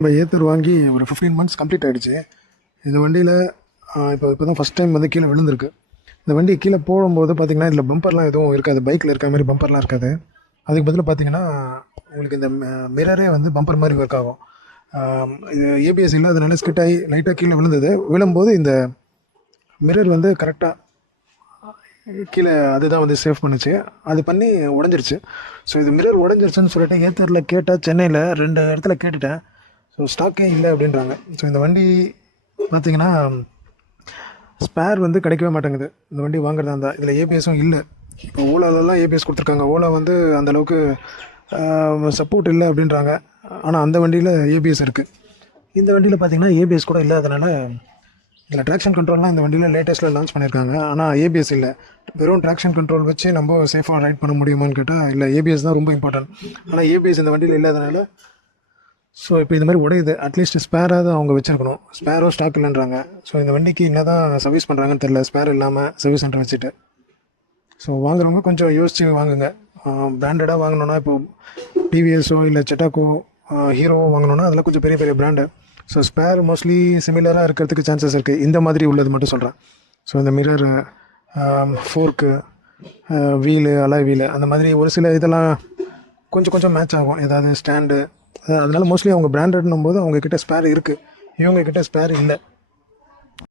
நம்ம ஏத்தர் வாங்கி ஒரு 15 மந்த்ஸ் கம்ப்ளீட் ஆகிடுச்சு. இந்த வண்டியில் இப்போ தான் ஃபஸ்ட் டைம் வந்து கீழே விழுந்திருக்கு. இந்த வண்டி கீழே போடும்போது பார்த்திங்கன்னா இதில் பம்பர்லாம் எதுவும் இருக்காது, பைக்கில் இருக்க மாதிரி பம்பர்லாம் இருக்காது. அதுக்கு பதிலாக பார்த்திங்கன்னா உங்களுக்கு இந்த மிரரே வந்து பம்பர் மாதிரி ஒர்க் ஆகும். இது ஏபிஎஸ் இல்லாதனால ஸ்கிட் ஆகி லைட்டாக கீழே விழுந்தது. விழும்போது இந்த மிரர் வந்து கரெக்டாக கீழே அதுதான் வந்து சேவ் பண்ணுச்சு. அது பண்ணி உடஞ்சிருச்சு. ஸோ இது மிரர் உடஞ்சிருச்சுன்னு சொல்லிட்டு ஏத்தரில் கேட்டால், சென்னையில் 2 இடத்துல கேட்டுட்டேன். ஸோ ஸ்டாக்கே இல்லை அப்படின்றாங்க. ஸோ இந்த வண்டி பார்த்திங்கன்னா ஸ்பேர் வந்து கிடைக்கவே மாட்டேங்குது. இந்த வண்டி வாங்குறதா இருந்தால் இதில் ஏபிஎஸும் இல்லை. இப்போ ஓலாலெலாம் ஏபிஎஸ் கொடுத்துருக்காங்க. ஓலா வந்து அந்தளவுக்கு சப்போர்ட் இல்லை அப்படின்றாங்க. ஆனால் அந்த வண்டியில் ஏபிஎஸ் இருக்குது. இந்த வண்டியில் பார்த்திங்கன்னா ஏபிஎஸ் கூட இல்லாதனால இதில் ட்ராக்ஷன் கண்ட்ரோல்லாம் இந்த வண்டியில் லேட்டஸ்ட்டில் லான்ச் பண்ணியிருக்காங்க. ஆனால் ஏபிஎஸ் இல்லை. வெறும் ட்ராக்ஷன் கண்ட்ரோல் வச்சு நம்ம சேஃபாக ரைட் பண்ண முடியுமான்னு கேட்டால் இல்லை, ஏபிஎஸ் தான் ரொம்ப இம்பார்ட்டன்ட். ஆனால் ஏபிஎஸ் இந்த வண்டியில் இல்லாதனால ஸோ இப்போ இந்த மாதிரி உடையுது. அட்லீஸ்ட் ஸ்பேராக அவங்க வச்சுருக்கணும். ஸ்பேரும் ஸ்டாக் இல்லைன்றாங்க. ஸோ இந்த வண்டிக்கு என்ன தான் சர்வீஸ் பண்ணுறாங்கன்னு தெரில, ஸ்பேர் இல்லாமல் சர்வீஸ் சென்டர் வச்சுட்டு. ஸோ வாங்குறவங்க கொஞ்சம் யோசித்து வாங்குங்க. பிராண்டடாக வாங்கினோன்னா இப்போது டிவிஎஸோ இல்லை செட்டாக்கோ ஹீரோவோ வாங்கினோன்னா அதெல்லாம் கொஞ்சம் பெரிய பெரிய பிராண்டு. ஸோ ஸ்பேர் மோஸ்ட்லி சிமிலராக இருக்கிறதுக்கு சான்சஸ் இருக்குது. இந்த மாதிரி உள்ளது மட்டும் சொல்கிறேன். ஸோ இந்த மிரர், ஃபோர்க்கு, வீலு, அலாய் வீலு, அந்த மாதிரி ஒரு சில இதெல்லாம் கொஞ்சம் கொஞ்சம் மேட்ச் ஆகும். ஏதாவது ஸ்டாண்டு, அதனால் மோஸ்ட்லி அவங்க பிராண்டட்னும் போது அவங்கக்கிட்ட ஸ்பேர் இருக்குது. இவங்கக்கிட்ட ஸ்பேர் இல்லை.